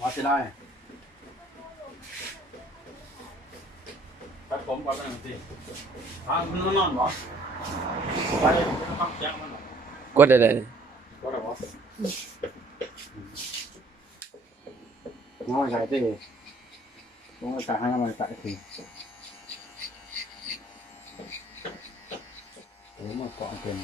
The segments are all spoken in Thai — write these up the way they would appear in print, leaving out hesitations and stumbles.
ว่าจะได้ตัดผมก่อนนะสิมันนอนบ่ไปพักแจ้งมันหรอกดได้เลยก็ได้บ่น้อยใช่ที่ผมก็จ่ายให้มันจ่ายทีผมมาก่อนเป็น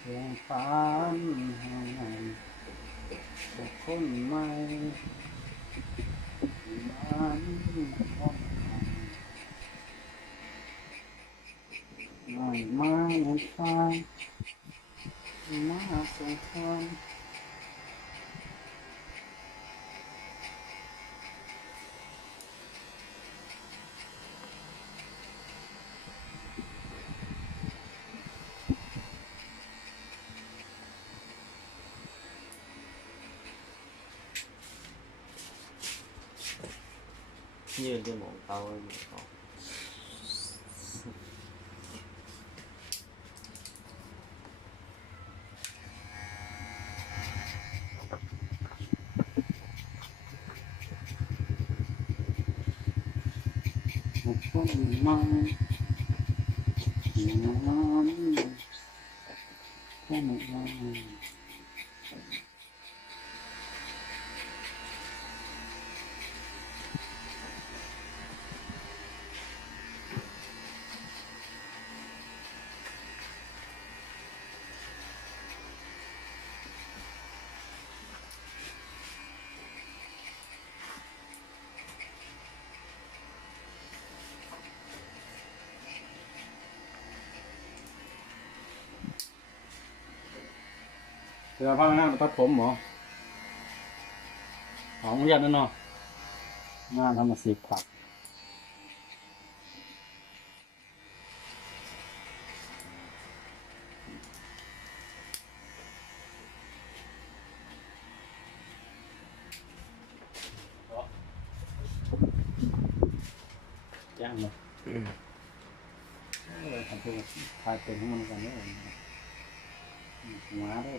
เพียงฝันบุคคลใหม่มันไม่มาเหมือนฟ้ามาสงสารยืนที่หมองเตาอยู่ต่อบุคคลใหม่มันแค่ไม่ว่าเดี๋ยวพาหน้ามาตัดผมหรอของเรียนนั่นเนาะงานทำมาสีผักย่างเลยทำเป็นทายเป็นของมันกันได้ม้าได้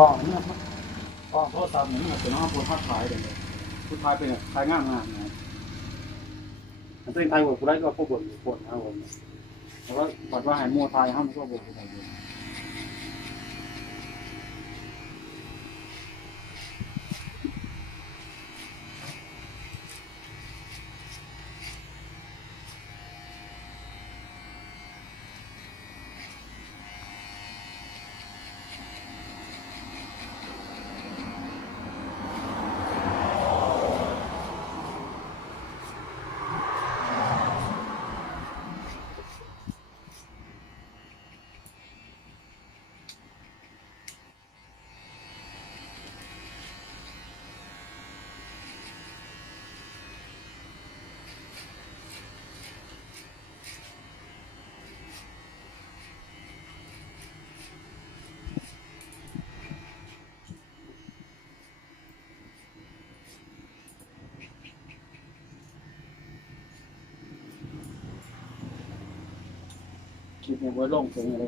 พ่อเนี่ยพ่อโทษตามเหมือนกับเป็นน้องผู้ท้าทายเลยผู้ทายเป็นทายง่ายนะอันเป็นไทยบทผู้ไรก็พวกบทบทนะครับผมแต่ว่าบัดว่าหายมัวทายห้ามก็บทผู้ใดเลยคิดในว่าล่องเป็นอะไร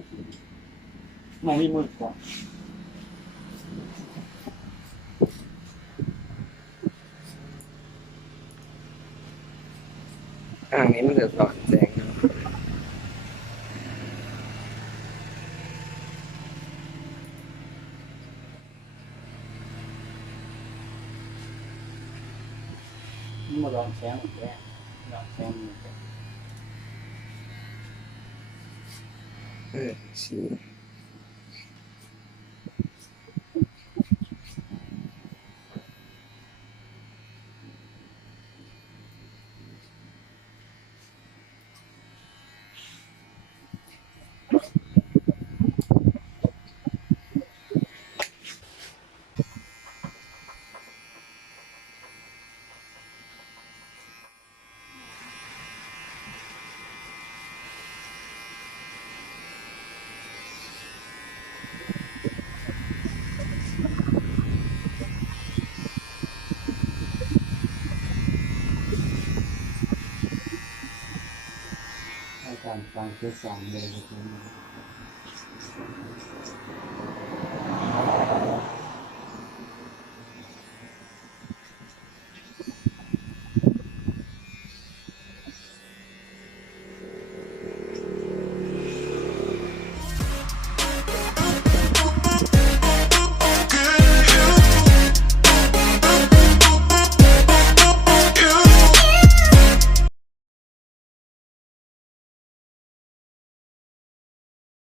มองมีมืดกว่าอ่างนี้มันจะสอนแสงเนาะมาลองแสงแสงลองแสง สี อาการฟังเพื่อสามเลยนะครับ